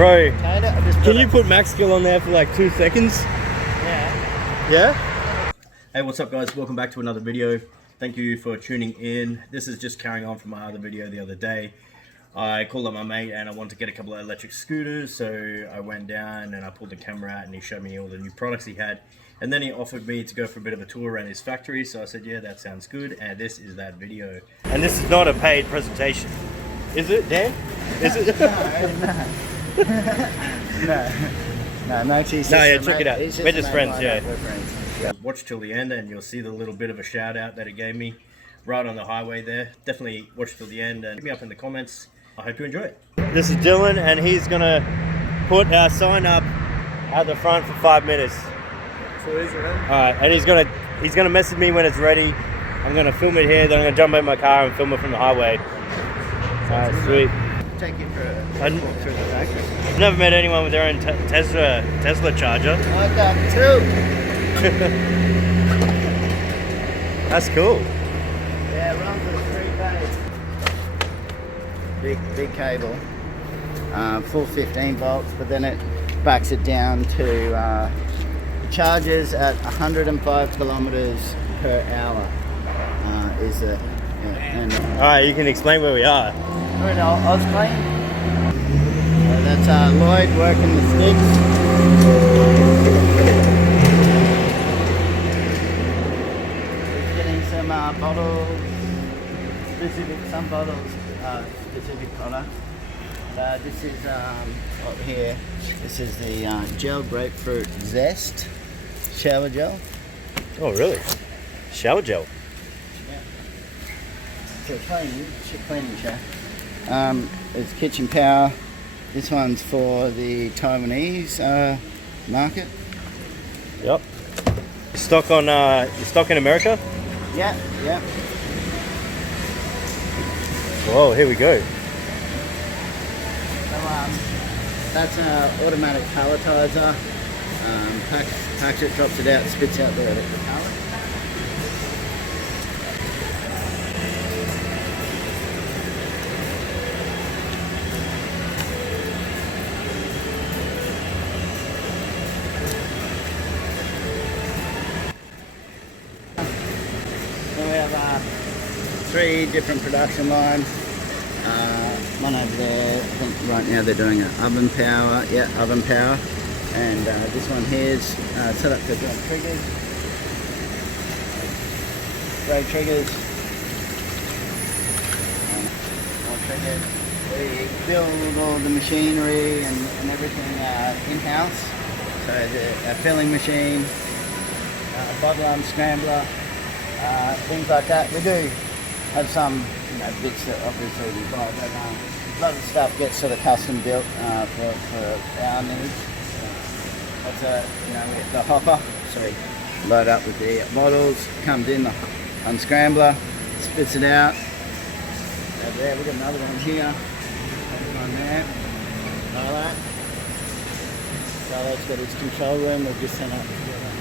Bro, can you put Maxkil on there for like 2 seconds? Yeah. Yeah? Hey, what's up guys? Welcome back to another video. Thank you for tuning in. This is just carrying on from my other video the other day. I called up my mate and I wanted to get a couple of electric scooters, so I went down and I pulled the camera out and he showed me all the new products he had. And then he offered me to go for a bit of a tour around his factory, so I said, yeah, that sounds good, and this is that video. And this is not a paid presentation. Is it, Dan? Is it? No, check it out. We're just friends, yeah. We're friends. Yeah. Watch till the end and you'll see the little bit of a shout out that it gave me right on the highway there. Definitely watch till the end and hit me up in the comments. I hope you enjoy it. This is Dylan and he's gonna put our sign up at the front for 5 minutes. So is it? Alright, and he's gonna message me when it's ready. I'm gonna film it here, then I'm gonna jump in my car and film it from the highway. Alright, sweet. Take you for a walk through the factory. I've never met anyone with their own Tesla charger. I got two. That's cool. Yeah, runs with 3 phase. Big cable. Full 15 volts, but then it backs it down to charges at 105 kilometers per hour. Alright, you can explain where we are. We're in OzKleen. That's Lloyd working the sticks. He's getting some bottles, some bottles, specific product. This is up here. This is the gel grapefruit zest shower gel. Oh, really? Shower gel? Yeah. For cleaning shower. It's kitchen power. This one's for the Taiwanese market. Yep. Stock in America? Yeah. Whoa, here we go. So, that's an automatic palletizer. Packs it, drops it out, spits out the pallet. So we have 3 different production lines. One over there, I think right now they're doing an oven power. Yeah, oven power. And this one here is set up for doing triggers. Spray triggers. More triggers. We build all the machinery and everything in-house. So a filling machine, a bottle unscrambler, things like that. We do have some bits that obviously we buy, but a lot of stuff gets sort of custom built for our needs. That's we get the hopper, so we load up with the bottles, comes in the unscrambler, spits it out. Over there, we've got another one here, one there, like that. So that's got its control room, we've just sent up to the one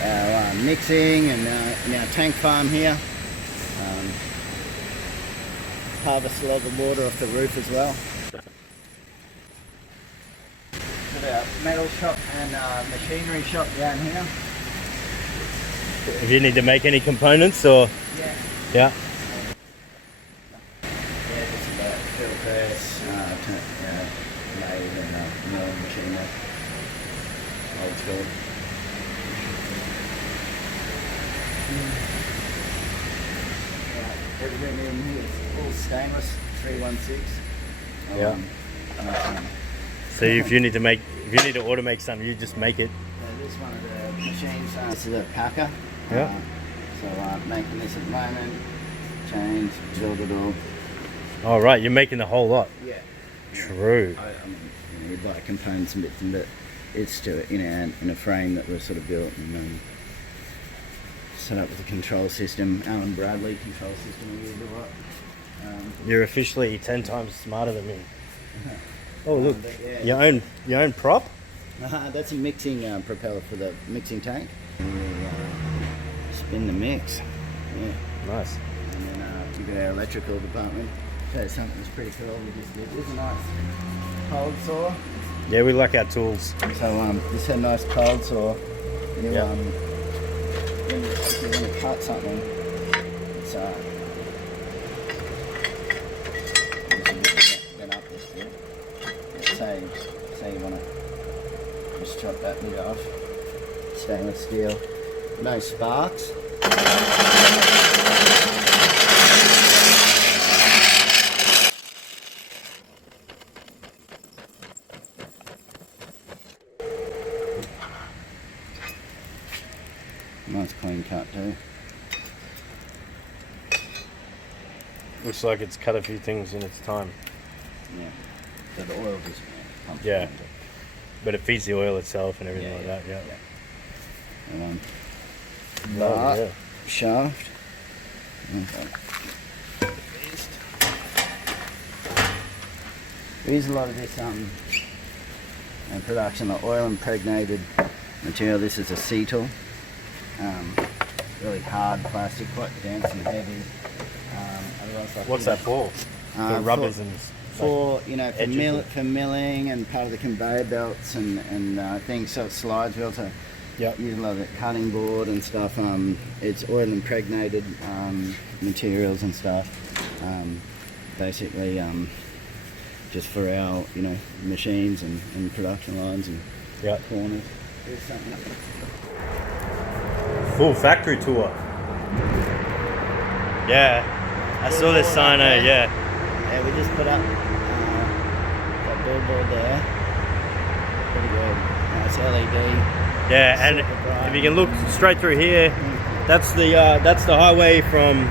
there. Our mixing and our tank farm here. Harvest a lot of the water off the roof as well. Got our metal shop and machinery shop down here. If you need to make any components or... Yeah. Yeah. Yeah, just about fill press, lathe and milling machinery. Old school. Everything in here is all stainless, 316. Yeah. So if you need to automate something, you just make it. This one of the machines, this is a packer. Yeah. So making this at the moment, change, build it all. Oh right, you're making the whole lot. Yeah. True. I mean, you buy components and bits and bits. It's still in a frame that was sort of built and set up with a control system. Alan Bradley control system we use a lot. You're officially 10 times smarter than me. Oh look, yeah. your own prop? That's a mixing propeller for the mixing tank. And we'll spin the mix. Yeah. Nice. And then at our electrical department. So something that's pretty cool we just did. This is a nice cold saw. Yeah, we like our tools. So this is a nice cold saw. You, Yeah. if you want to cut something, it's get up this bit. Say you want to just chop that bit off. Stainless steel, no sparks. Nice clean cut too. Looks like it's cut a few things in its time. Yeah. So the oil just pumps. Yeah. But it feeds the oil itself and everything like that, yeah. Bar, yeah. shaft. We use a lot of this in production, the oil impregnated material. This is acetal. Really hard plastic, quite dense and heavy. What's that for? For rubbers and for edges for milling and part of the conveyor belts and things, so it slides. We also use a lot of the cutting board and stuff. It's oil impregnated materials and stuff. Basically, just for our machines and production lines and corners. There's something. Full factory tour. Yeah, I saw this sign. Yeah. Yeah, we just put up that billboard there. Pretty good. Nice LED. Yeah, and if you can look straight through here, that's the highway from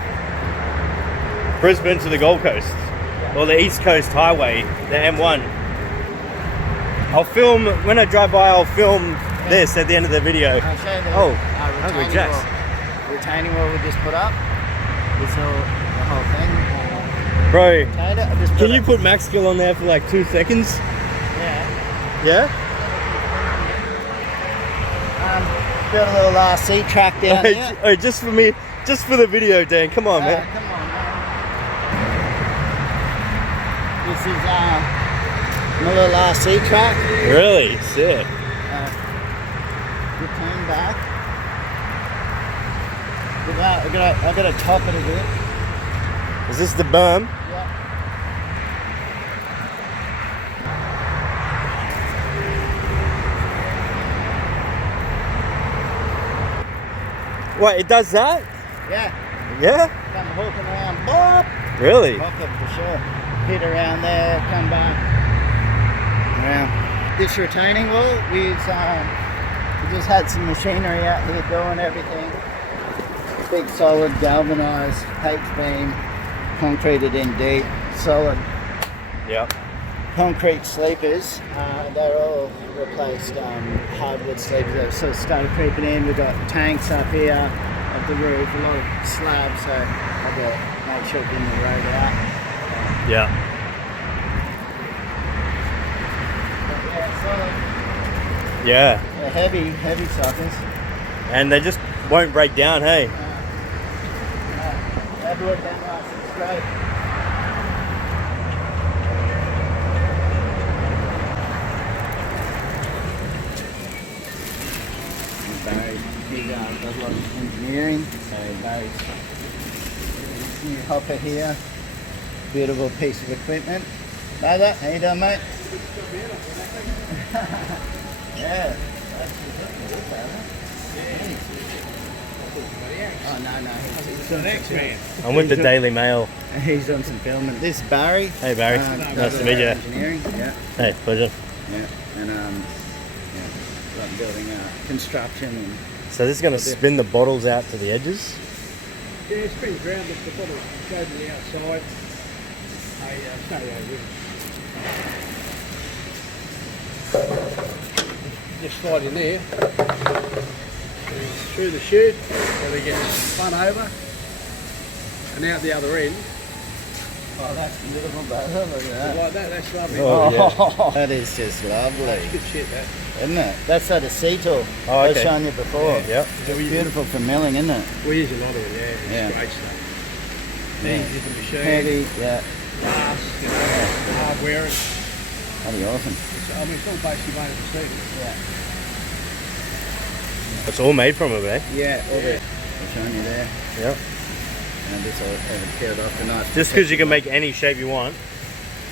Brisbane to the Gold Coast, or the East Coast Highway, the M1. I'll film when I drive by. I'll film this at the end of the video. I'll show you Oh, Hungry Jacks. Retaining wall we just put up. This the whole thing. Bro, Can you put Maxkil on there for like 2 seconds? Yeah. Yeah? Built a little RC track down here. Oh, just for me, just for the video, Dan. Come on, man. Come on, man. This is my little RC track. Really? Sick. Return back. I've got to top it a bit. Is this the berm? Yeah. What, it does that? Yeah. Yeah? Come hooking around. Bop. Really? Hook it for sure. Hit around there, come back. Around. This retaining wall, we just had some machinery out here doing everything. Big solid galvanized H beam, concreted in deep, solid Yep. concrete sleepers. They're all replaced hardwood sleepers that sort of started creeping in. We've got tanks up here at the roof, a lot of slabs, so I've got to make sure getting the road out. Yeah. Yeah. They're heavy suckers. And they just won't break down, hey? They've worked that nice and straight. Barry, he does a lot of engineering, so Barry's new hopper here. Beautiful piece of equipment. Brother, how you doing, mate? Yeah. Oh, no. He's on next man. I'm with the Daily Mail. He's on some filming. This is Barry. Hey, Barry. Nice to meet you. Engineering. Yeah. Hey, pleasure. Yeah. And like building construction and. So this is going to spin the bottles out to the edges? Yeah, it spins round the bottle goes to the outside. Just slide in there, through the chute, so they get spun over, and out the other end. Oh, that's beautiful, brother. Look at that. Like that, that's lovely. Oh, yeah. That is just lovely. That's good shit, that. Isn't it? That's that acetal Oh, I was okay. showing you before. Yep. It's beautiful for milling, isn't it? We use a lot of it, yeah. It's Yeah. great stuff. Easy for the machine. Heavy, yeah. Fast, you know, hard wearing. That'd be awesome. I mean, it's all basically made of steel. Yeah. It's all made from it, eh? Yeah, all there. I'm showing you there. Yep. And this all peeled off the nice. Just because you can make any shape you want,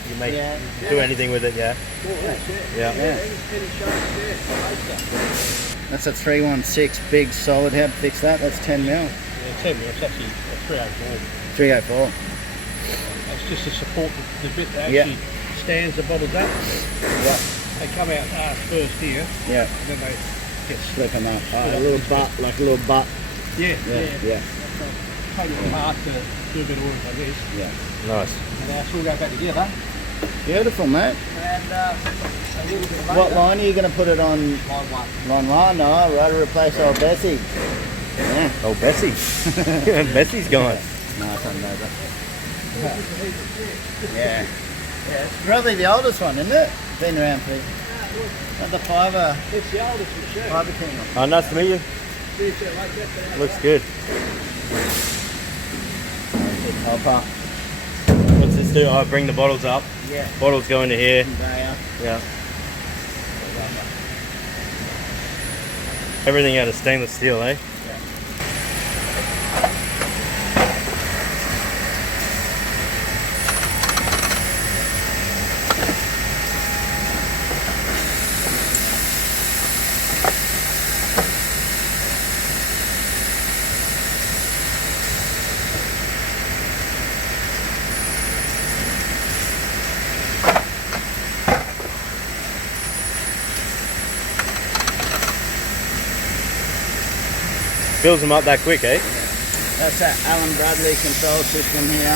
you make do anything with it, yeah. Yeah. That's a 316 big solid head. Fix that. That's 10 mil. Yeah, 10 mil. It's actually a 304. 304. That's just to support the bit that actually stands the bottles up. Yeah. They come out first here, Yeah. and then they get Slipping up. Oh, a little butt, like a little butt. Yeah. Yeah. Take it apart to do a bit of work like this. Yeah. Nice. And it's all go back together. Beautiful, mate. And a little bit of What line are you going to put it on? Line 1. Line 1? No, right to replace old Bessie. Yeah. Oh, Bessie. Bessie's gone. Nice one, neighbour. Yeah. Yeah, it's probably the oldest one, isn't it? Been around for not the fiver. It's the oldest machine. Fiver king. Oh, nice to meet you. Looks good. Hopper. What's this do? I bring the bottles up. Yeah. Bottles go into here. Conveyor. Yeah. Everything out of stainless steel, eh? Fills them up that quick, eh? That's that Allen Bradley control system here.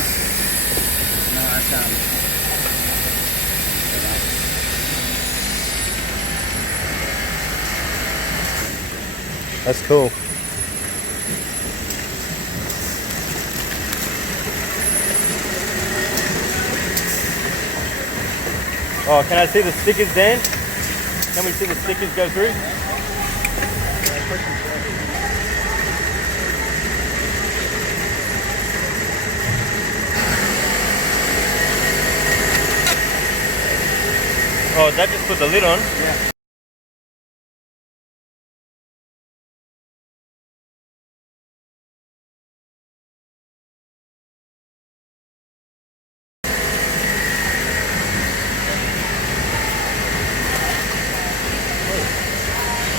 Nice. That's cool. Oh, can I see the stickers, Dan? Can we see the stickers go through? Oh, that just put the lid on? Yeah.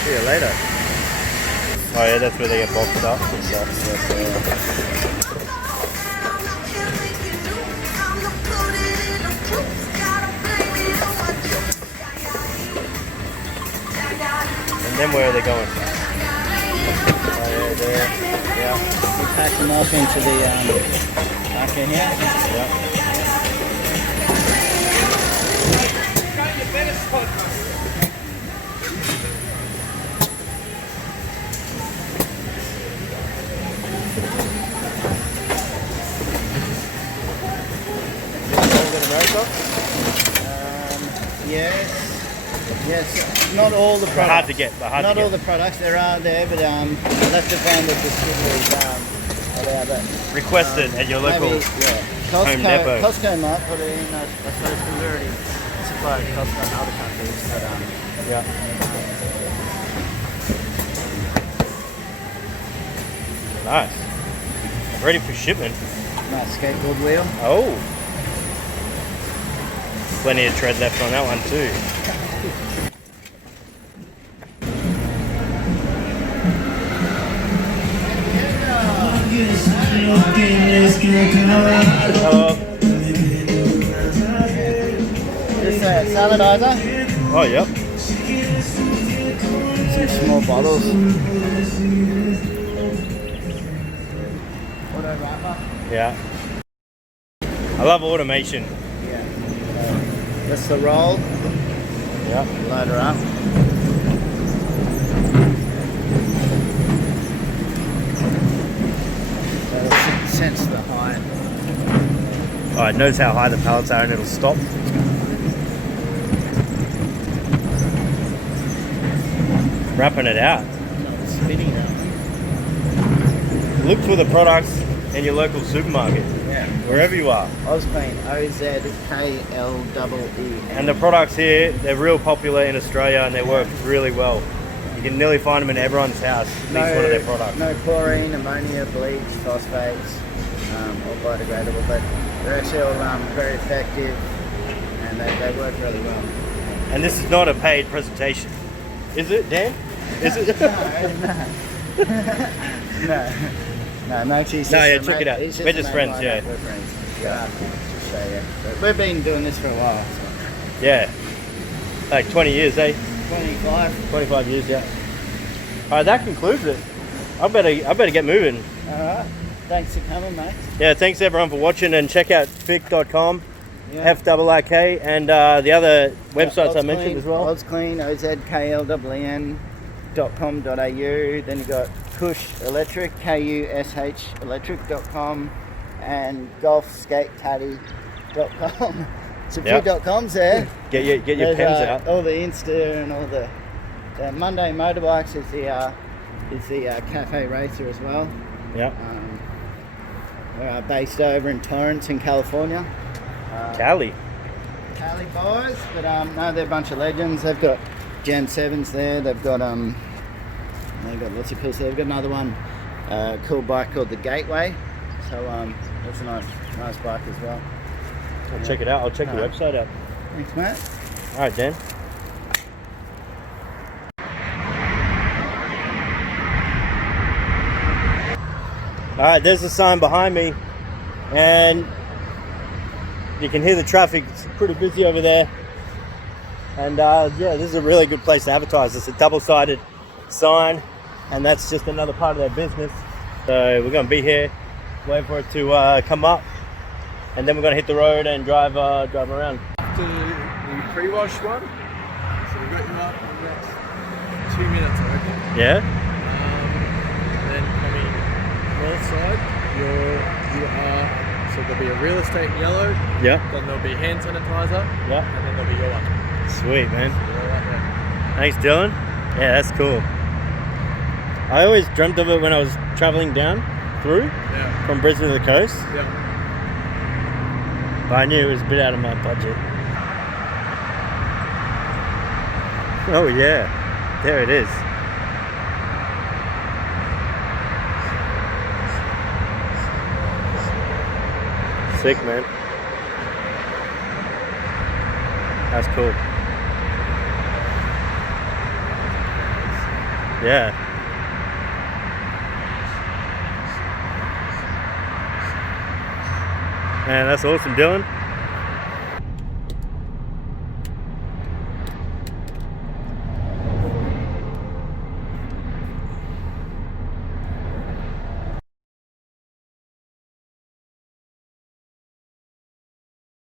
See you later. Oh yeah, that's where they get boxed up and stuff. And then where are they going? Oh yeah, there. Yeah. We pack them off into the bucket here. Yeah. Yes, not all the products. Hard to get, but hard not to get. all the products, there are there, but left-of-branded distributors allowed that. Requested at your local maybe, Home Depot. Costco might put it in, I suppose, because we already supply Costco in other countries, but Yeah. Nice. Ready for shipment. nice skateboard wheel. Oh. Plenty of tread left on that one too. Hello. This saladizer, Oh, yep. some small bottles. Yeah. I love automation. Yeah. That's the roll. Yeah. Load her up. So it'll sense the height. Alright, notice how high the pallets are and it'll stop. Wrapping it out. It's spinning now. Look for the products in your local supermarket, Yeah. wherever you are. OzKleen, OzKleen. And the products here, they're real popular in Australia and they work really well. You can nearly find them in everyone's house, at least one of their products. No chlorine, ammonia, bleach, phosphates, all biodegradable, but they're actually all very effective and they work really well. And this is not a paid presentation, is it, Dan? Is it? No, Maxie's No, just yeah, a check it out. he's We're just a friends, mate yeah. of mine, we're friends. Yeah. So, yeah. But we've been doing this for a while. So. Yeah. Like 20 years, eh? 25. 25 years, yeah. Alright, that concludes it. I better get moving. Alright. Thanks for coming, mate. Yeah, thanks everyone for watching, and check out fick.com, Yeah. F-I-I-K, and the other websites I mentioned as well. OzKleen, OzKleen.com.au. Then you got Kush Electric, KUSH Electric.com, and GolfSkateTaddy.com. It's a few Yep. .coms there. Get your There's, pens out. all the Insta and all the Monday Motorbikes is the cafe racer as well. Yeah. We're based over in Torrance in California. Cali. Cali boys, but no, they're a bunch of legends. They've got Gen 7s there. They've got lots of cool stuff. They've got another one, cool bike called the Gateway. So that's a nice bike as well. I'll check it out. I'll check your website out. Thanks, mate. All right, Dan. All right, there's the sign behind me, and you can hear the traffic. It's pretty busy over there. And yeah, this is a really good place to advertise. It's a double-sided sign, and that's just another part of their business. So we're going to be here, wait for it to come up, and then we're going to hit the road and drive around. After the pre-wash one, so we've got you up in the next 2 minutes, I reckon. Yeah? Then coming north side, you are, so there'll be a real estate in yellow, Yeah. then there'll be hand sanitizer, Yeah. and then there'll be your one. Sweet, man. So you're all right there. Thanks, Dylan. Yeah, that's cool. I always dreamt of it when I was traveling down through Yeah. from Brisbane to the coast, Yeah. but I knew it was a bit out of my budget. Oh yeah, there it is. Sick, man. That's cool. Yeah. Man, that's awesome, Dylan.